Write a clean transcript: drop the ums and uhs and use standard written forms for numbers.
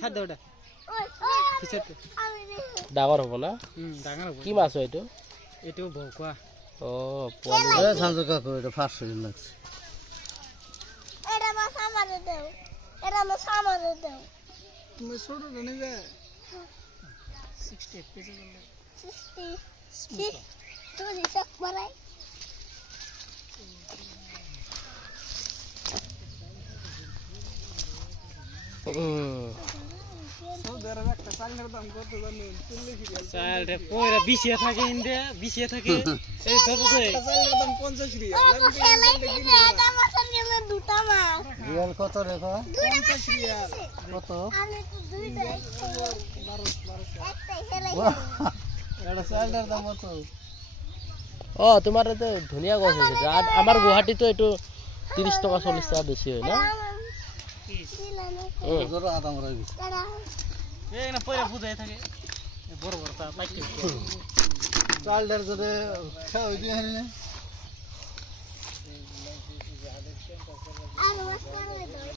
সাদা ওটা ডাঙৰ হ'ব না ডাঙৰ হ'ব কি মাছ হয় এইটো এইটো ভকুৱা ও পোৱালি এ সঞ্জয় কাকু এটা 500 দিন লাগছে এটা মাছ আমারে দাও এটা মাছ আমারে দাও তুমি ছোট জানি যে 68 পেজ করলে 60 তুই হিসাব করাই একটা চালের দাম কত জানেন 40 রিয়াল চালটা পয়রা বিছিয়ে থাকে ইন্দে বিছিয়ে থাকে এই ধরো যে চালের দাম 50 রিয়াল আমি খেলাই দিতে এটা মাছের গেলে দুটা মাছ রিয়াল কত রে ভাই 50 রিয়াল কত আমি তো দুইটা একটা খেলাই এটা চালটার দাম কত ও তোমাৰ এতে ধুনীয়া গছ হৈছে আমাৰ গুৱাহাটীতো এইটো 30 টকা 40 টকা বেছি হয় না জোরে আদাম রই এই না পয়রা বুঝাই থাকে বড় বড় তা পাইতে চালটার জোরে খাওয়া দিয়ে হারি আর মাছ